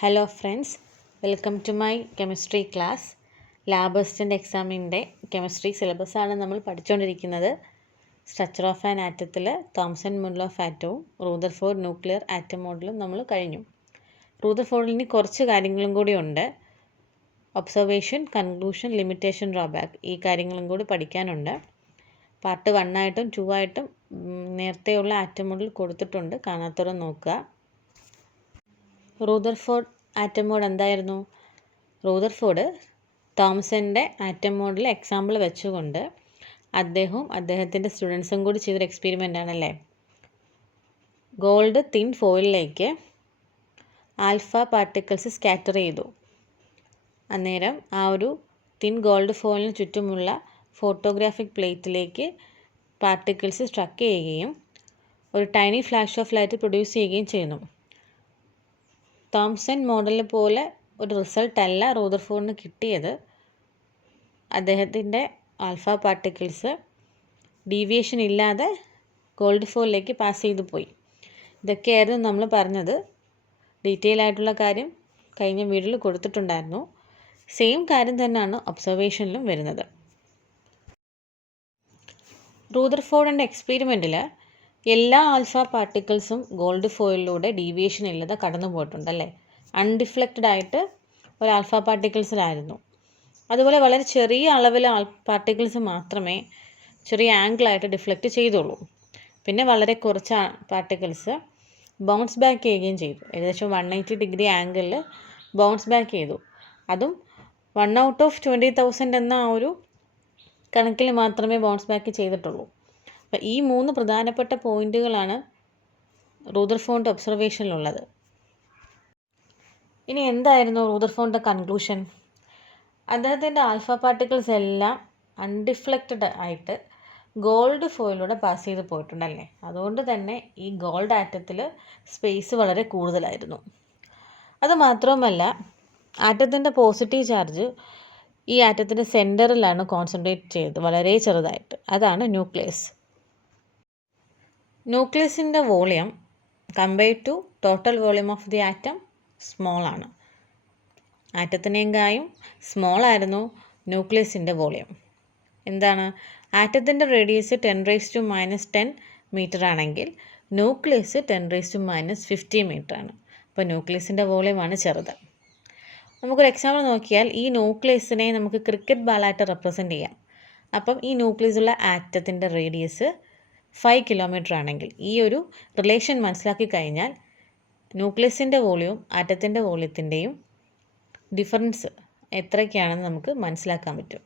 Hello friends, welcome to my chemistry class. Lab assistant എക്സാമിൻ്റെ chemistry സിലബസാണ് നമ്മൾ പഠിച്ചുകൊണ്ടിരിക്കുന്നത്. സ്ട്രക്ചർ ഓഫ് ആൻ ആറ്റത്തിൽ തോംസൺ മോഡൽ ഓഫ് ആറ്റവും റൂദർഫോർഡ് ന്യൂക്ലിയർ ആറ്റം മോഡലും നമ്മൾ കഴിഞ്ഞു. റൂദർഫോർഡിന് കുറച്ച് കാര്യങ്ങളും കൂടി ഉണ്ട്. ഒബ്സർവേഷൻ, കൺക്ലൂഷൻ, ലിമിറ്റേഷൻ, ഡ്രോബാക്ക്, ഈ കാര്യങ്ങളും കൂടി പഠിക്കാനുണ്ട്. പാർട്ട് 1 ആയിട്ടും 2 ആയിട്ടും നേരത്തെയുള്ള ആറ്റം മോഡൽ കൊടുത്തിട്ടുണ്ട്, കാണാത്തവരെ നോക്കുക. റൂദർഫോർഡ് ആറ്റം മോഡ് എന്തായിരുന്നു? റൂദർഫോർഡ് തോംസൻ്റെ ആറ്റം മോഡിൽ എക്സാമ്പിൾ വെച്ചുകൊണ്ട് അദ്ദേഹവും അദ്ദേഹത്തിൻ്റെ സ്റ്റുഡൻസും കൂടി ചെയ്തൊരു എക്സ്പെരിമെൻ്റ് ആണല്ലേ. ഗോൾഡ് തിൻ ഫോയിലിലേക്ക് ആൽഫ പാർട്ടിക്കിൾസ് സ്കാറ്റർ ചെയ്തു. അന്നേരം ആ ഒരു തിൻ ഗോൾഡ് ഫോയിലിന് ചുറ്റുമുള്ള ഫോട്ടോഗ്രാഫിക് പ്ലേറ്റിലേക്ക് പാർട്ടിക്കിൾസ് സ്ട്രക്ക് ചെയ്യുകയും ഒരു tiny flash of light produce ചെയ്യുകയും ചെയ്യുന്നു. തോംസൺ മോഡൽ പോലെ ഒരു റിസൾട്ട് അല്ല റൂദർഫോർഡിന് കിട്ടിയത്. അദ്ദേഹത്തിൻ്റെ ആൽഫ പാർട്ടിക്കിൾസ് ഡീവിയേഷൻ ഇല്ലാതെ ഗോൾഡ് ഫോയിലിലേക്ക് പാസ് ചെയ്തു പോയി. ഇതൊക്കെയായിരുന്നു നമ്മൾ പറഞ്ഞത്. ഡീറ്റെയിൽ ആയിട്ടുള്ള കാര്യം കഴിഞ്ഞ വീഡിയോയിൽ കൊടുത്തിട്ടുണ്ടായിരുന്നു. സെയിം കാര്യം തന്നെയാണ് ഒബ്സർവേഷനിലും വരുന്നത്. റൂദർഫോർഡിൻ്റെ എക്സ്പെരിമെൻറ്റിൽ എല്ലാ ആൽഫ പാർട്ടിക്കിൾസും ഗോൾഡ് ഫോയിലിലൂടെ ഡീവിയേഷൻ ഇല്ലാതെ കടന്നു പോയിട്ടുണ്ടല്ലേ. അൺഡിഫ്ലക്റ്റഡ് ആയിട്ട് ഒരു ആൽഫ പാർട്ടിക്കിൾസിലായിരുന്നു. അതുപോലെ വളരെ ചെറിയ അളവിൽ പാർട്ടിക്കിൾസ് മാത്രമേ ചെറിയ ആംഗിളായിട്ട് ഡിഫ്ലക്റ്റ് ചെയ്തുള്ളൂ. പിന്നെ വളരെ കുറച്ച് പാർട്ടിക്കിൾസ് ബൗൺസ് ബാക്ക് ചെയ്യുകയും ചെയ്തു. ഏകദേശം 180 ഡിഗ്രി ആംഗിളിൽ ബൗൺസ് ബാക്ക് ചെയ്തു. അതും 1 ഔട്ട് ഓഫ് 20,000 എന്ന ആ ഒരു കണക്കിൽ മാത്രമേ ബൗൺസ് ബാക്ക് ചെയ്തിട്ടുള്ളൂ. അപ്പം ഈ 3 പ്രധാനപ്പെട്ട പോയിന്റുകളാണ് റൂദർഫോർഡ് ഒബ്സർവേഷനിലുള്ളത്. ഇനി എന്തായിരുന്നു റൂദർഫോർഡിൻ്റെ കൺക്ലൂഷൻ? അദ്ദേഹത്തിൻ്റെ ആൽഫ പാർട്ടിക്കിൾസ് എല്ലാം അൺഡിഫ്ലക്റ്റഡ് ആയിട്ട് ഗോൾഡ് ഫോയിലൂടെ പാസ് ചെയ്ത് പോയിട്ടുണ്ടല്ലേ. അതുകൊണ്ട് തന്നെ ഈ ഗോൾഡ് ആറ്റത്തിൽ സ്പേസ് വളരെ കൂടുതലായിരുന്നു. അതുമാത്രവുമല്ല, ആറ്റത്തിൻ്റെ പോസിറ്റീവ് ചാർജ് ഈ ആറ്റത്തിൻ്റെ സെൻറ്ററിലാണ് കോൺസെൻട്രേറ്റ് ചെയ്തത്, വളരെ ചെറുതായിട്ട്. അതാണ് ന്യൂക്ലിയസ്. ന്യൂക്ലിയസിൻ്റെ volume compared to total volume of the atom small ആണ്. ആറ്റത്തിനേക്കാളും സ്മോൾ ആയിരുന്നു ന്യൂക്ലിയസിൻ്റെ വോളിയം. എന്താണ്? ആറ്റത്തിൻ്റെ റേഡിയസ് 10⁻⁻10 മീറ്റർ ആണെങ്കിൽ ന്യൂക്ലിയസ് 10⁻⁻50 മീറ്റർ ആണ്. അപ്പോൾ ന്യൂക്ലിയസിൻ്റെ വോളിയമാണ് ചെറുത്. നമുക്കൊരു എക്സാമ്പിൾ നോക്കിയാൽ ഈ ന്യൂക്ലിയസിനെ നമുക്ക് ക്രിക്കറ്റ് ബാളായിട്ട് റെപ്രസെൻ്റ് ചെയ്യാം. അപ്പം ഈ ന്യൂക്ലിയസുള്ള ആറ്റത്തിൻ്റെ റേഡിയസ് 5 കിലോമീറ്റർ ആണെങ്കിൽ ഈ ഒരു റിലേഷൻ മനസ്സിലാക്കി കഴിഞ്ഞാൽ ന്യൂക്ലിയസിൻ്റെ വോളിയവും ആറ്റത്തിൻ്റെ വോളിയത്തിൻ്റെയും ഡിഫറൻസ് എത്രയൊക്കെയാണെന്ന് നമുക്ക് മനസ്സിലാക്കാൻ പറ്റും.